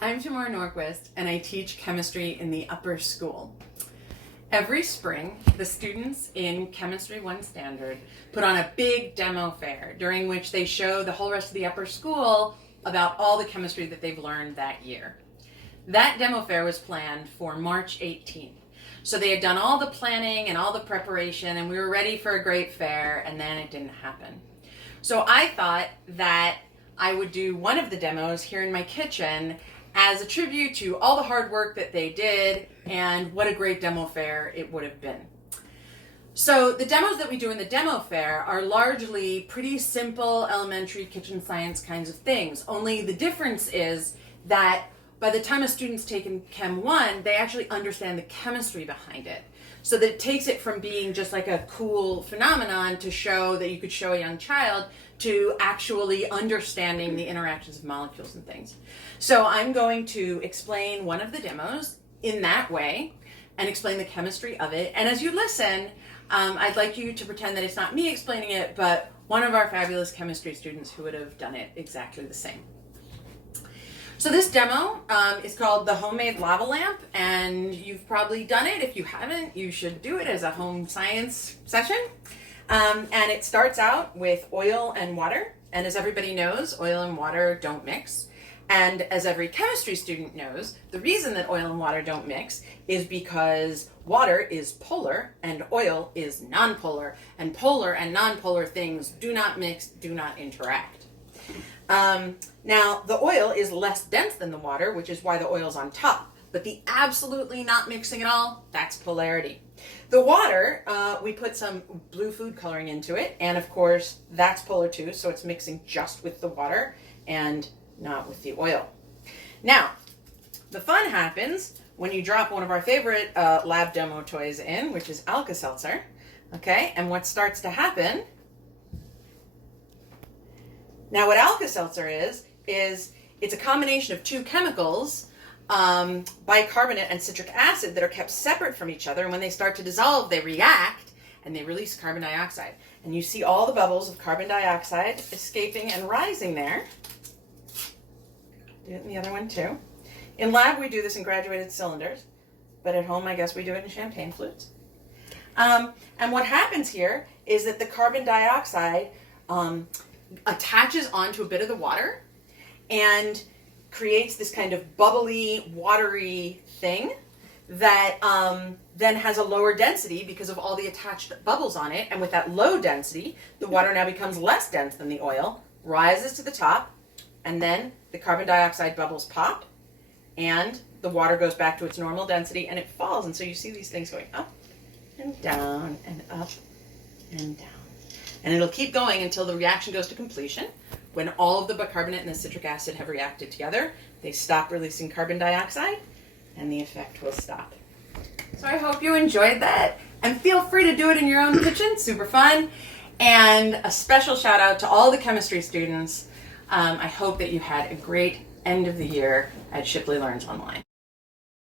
I'm Tamara Norquist, and I teach chemistry in the upper school. Every spring, the students in Chemistry 1 Standard put on a big demo fair during which they show the whole rest of the upper school about all the chemistry that they've learned that year. That demo fair was planned for March 18th. So they had done all the planning and all the preparation, and we were ready for a great fair, and then it didn't happen. So I thought that I would do one of the demos here in my kitchen as a tribute to all the hard work that they did and what a great demo fair it would have been. So the demos that we do in the demo fair are largely pretty simple elementary kitchen science kinds of things, only the difference is that by the time a student's taken Chem 1, they actually understand the chemistry behind it. So that it takes it from being just like a cool phenomenon to show that you could show a young child to actually understanding the interactions of molecules and things. So I'm going to explain one of the demos in that way and explain the chemistry of it. And as you listen, I'd like you to pretend that it's not me explaining it, but one of our fabulous chemistry students who would have done it exactly the same. So this demo is called the Homemade Lava Lamp, and you've probably done it. If you haven't, you should do it as a home science session. And it starts out with oil and water, and as everybody knows, oil and water don't mix. And as every chemistry student knows, the reason that oil and water don't mix is because water is polar and oil is nonpolar, and polar and nonpolar things do not mix, do not interact. Now, the oil is less dense than the water, which is why the oil's on top. But the absolutely not mixing at all, that's polarity. The water, we put some blue food coloring into it, and of course, that's polar too, so it's mixing just with the water and not with the oil. Now, the fun happens when you drop one of our favorite lab demo toys in, which is Alka-Seltzer, okay? And what starts to happen. Now what Alka-Seltzer is it's a combination of two chemicals, bicarbonate and citric acid, that are kept separate from each other, and when they start to dissolve, they react and they release carbon dioxide. And you see all the bubbles of carbon dioxide escaping and rising there. Do it in the other one too. In lab, we do this in graduated cylinders, but at home, I guess we do it in champagne flutes. And what happens here is that the carbon dioxide attaches onto a bit of the water and creates this kind of bubbly, watery thing that then has a lower density because of all the attached bubbles on it. And with that low density, the water now becomes less dense than the oil, rises to the top, and then the carbon dioxide bubbles pop, and the water goes back to its normal density, and it falls. And so you see these things going up and down and up and down. And it'll keep going until the reaction goes to completion. When all of the bicarbonate and the citric acid have reacted together, they stop releasing carbon dioxide, and the effect will stop. So I hope you enjoyed that, and feel free to do it in your own kitchen. Super fun. And a special shout out to all the chemistry students. I hope that you had a great end of the year at Shipley Learns Online.